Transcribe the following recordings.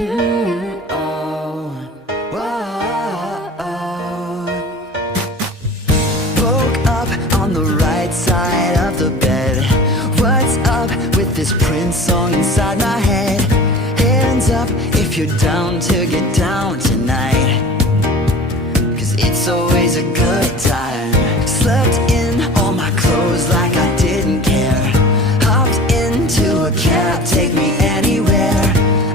Oh, whoa. Woke up on the right side of the bed. What's up with this Prince song inside my head? Hands up if you're down to get down tonight, 'cause it's always a good time. Slept in all my clothes like I didn't care. Hopped into a cab, take me anywhere.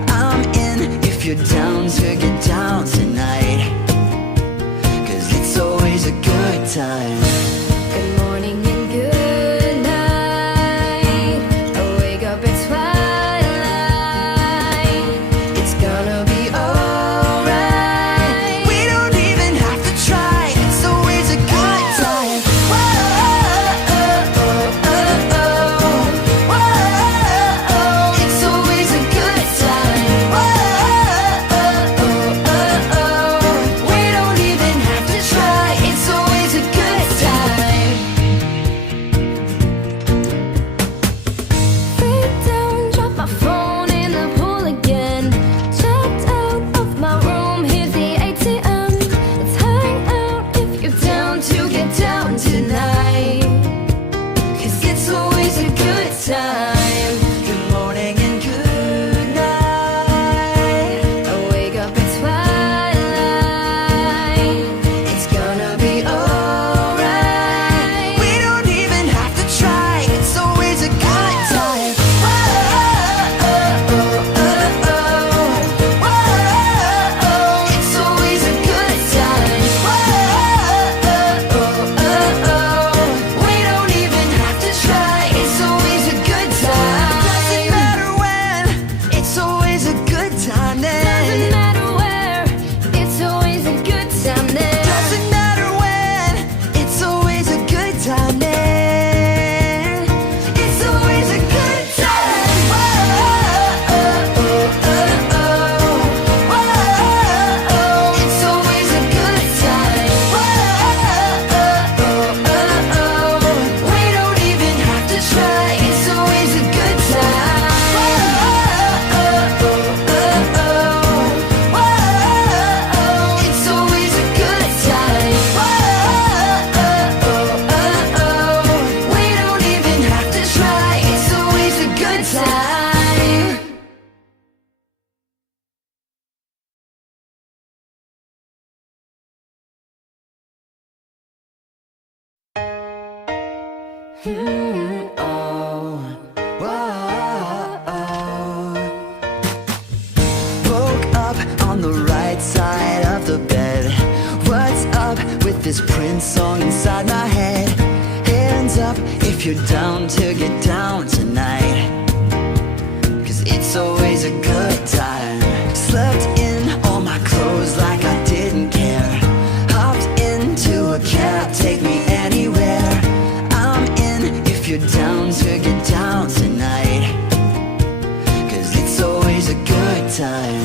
I'm in if you're down to get down tonight, 'cause it's always a good time. Good morning and good night. I wake up at twilight. It's gonna be alright. We don't even have to try. It's always a good time. Whoa, whoa. It's always a good time. Whoa, we don't even have to try. It's always a good time. Freak down, drop my phone in the pool again. Checked out of my room, here's the ATM. Let's hang out if you're down to get down tonight, 'cause it's always a good time. Good morning and good night. I wake up at twilight. It's gonna be alright. We don't even have to try. It's always a good time. Whoa, it's always a good time. Whoa, we don't even have to try. It's always a good time. Doesn't matter when. It's always a good time then. Doesn't matter where, it's always a good time then. Doesn't matter when. It's always a good time then. It's always a good time. It's always a good time. We don't even have to try. It's always a good time. It's always a good time. We don't even have to try. It's always a good time. Oh, whoa. Woke up on the right side of the bed. What's up with this Prince song inside my head? Hands up if you're down to get down tonight, 'cause it's always a good time. Slept in all my clothes like I didn't care. Hopped into a cab, take me anywhere. I'm in if you're down to get down tonight, 'cause it's always a good time.